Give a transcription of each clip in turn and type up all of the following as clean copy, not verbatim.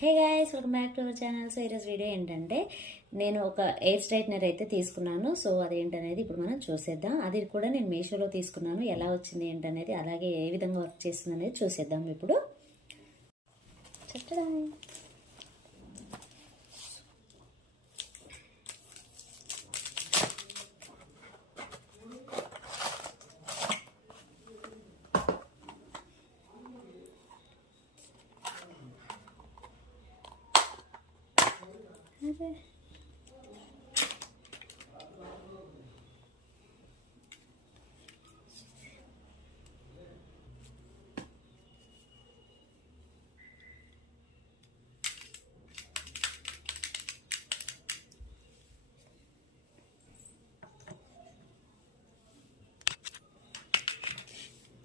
Hey guys, welcome back to our channel. So ఈరోజు video ఏంటంటే నేను ఒక ఎయిర్ స్ట్రైట్నర్ అయితే తీసుకున్నాను. సో అదేంటనేది ఇప్పుడు మనం చూసేద్దాం. అది కూడా నేను మీషోలో తీసుకున్నాను. ఎలా వచ్చింది ఏంటనేది, అలాగే ఏ విధంగా వర్క్ చేస్తుంది అనేది చూసేద్దాం ఇప్పుడు. చెప్పడా అదే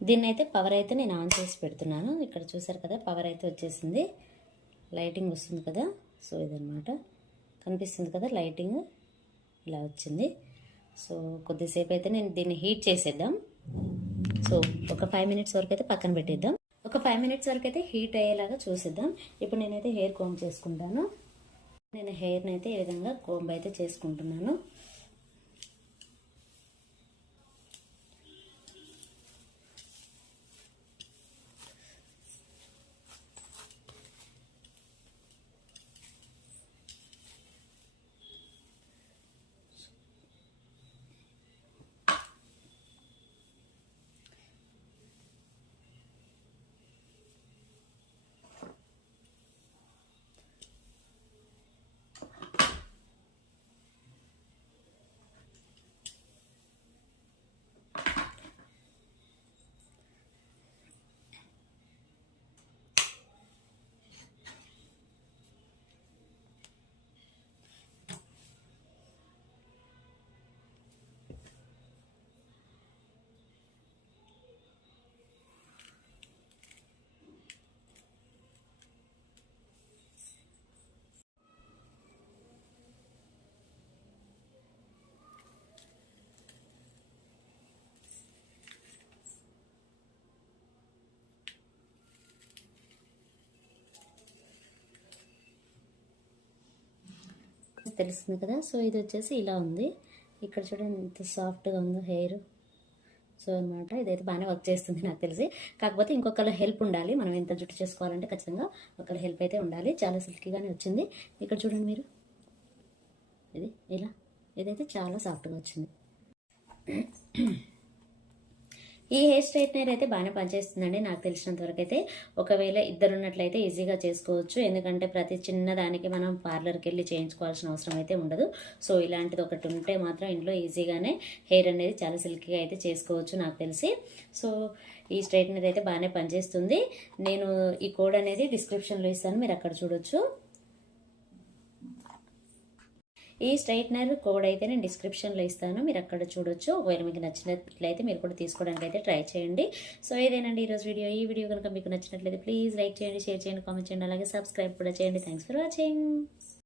దీన్ని అయితే పవర్ అయితే నేను ఆన్ చేసి పెడుతున్నాను. ఇక్కడ చూసారు కదా, పవర్ అయితే వచ్చేసింది, లైటింగ్ వస్తుంది కదా. సో ఇదనమాట, కనిపిస్తుంది కదా లైటింగ్, ఇలా వచ్చింది. సో కొద్దిసేపు అయితే నేను దీన్ని హీట్ చేసేద్దాం. సో ఒక 5 మినిట్స్ వరకు అయితే పక్కన పెట్టేద్దాం. ఒక 5 మినిట్స్ వరకు అయితే హీట్ అయ్యేలాగా చూసేద్దాం. ఇప్పుడు నేనైతే హెయిర్ కోంబ్ చేసుకుంటాను. నేను హెయిర్ని అయితే ఈ విధంగా కోంబ్ అయితే చేసుకుంటున్నాను. తెలుస్తుంది కదా. సో ఇది వచ్చేసి ఇలా ఉంది. ఇక్కడ చూడండి ఎంత సాఫ్ట్గా ఉందో హెయిర్. సో అనమాట, ఇదైతే బాగానే వర్క్ చేస్తుంది నాకు తెలిసి. కాకపోతే ఇంకొకళ్ళ హెల్ప్ ఉండాలి. మనం ఎంత జుట్టు చేసుకోవాలంటే ఖచ్చితంగా ఒకళ్ళ హెల్ప్ అయితే ఉండాలి. చాలా సిల్కీగానే వచ్చింది. ఇక్కడ చూడండి మీరు, ఇది ఇలా, ఇదైతే చాలా సాఫ్ట్గా వచ్చింది. ఈ హెయిర్ స్ట్రైట్నర్ అయితే బాగానే పనిచేస్తుందండి నాకు తెలిసినంత వరకు అయితే. ఒకవేళ ఇద్దరు ఉన్నట్లయితే ఈజీగా చేసుకోవచ్చు. ఎందుకంటే ప్రతి చిన్న దానికి మనం పార్లర్కి వెళ్ళి చేయించుకోవాల్సిన అవసరం అయితే ఉండదు. సో ఇలాంటిది ఒకటి ఉంటే మాత్రం ఇంట్లో ఈజీగానే హెయిర్ అనేది చాలా సిల్కీగా అయితే చేసుకోవచ్చు నాకు తెలిసి. సో ఈ స్ట్రైట్నర్ అయితే బాగానే పనిచేస్తుంది. నేను ఈ కోడ్ అనేది డిస్క్రిప్షన్లో ఇస్తాను, మీరు అక్కడ చూడొచ్చు. ఈ స్ట్రైట్నర్ కోడ్ అయితే నేను డిస్క్రిప్షన్లో ఇస్తాను, మీరు అక్కడ చూడొచ్చు. ఒకవేళ మీకు నచ్చినట్లయితే మీరు కూడా తీసుకోవడానికి అయితే ట్రై చేయండి. సో ఇదేనండి ఈరోజు వీడియో. ఈ వీడియో కనుక మీకు నచ్చినట్లయితే ప్లీజ్ లైక్ చేయండి, షేర్ చేయండి, కామెంట్ చేయండి, అలాగే సబ్స్క్రైబ్ కూడా చేయండి. Thanks for watching.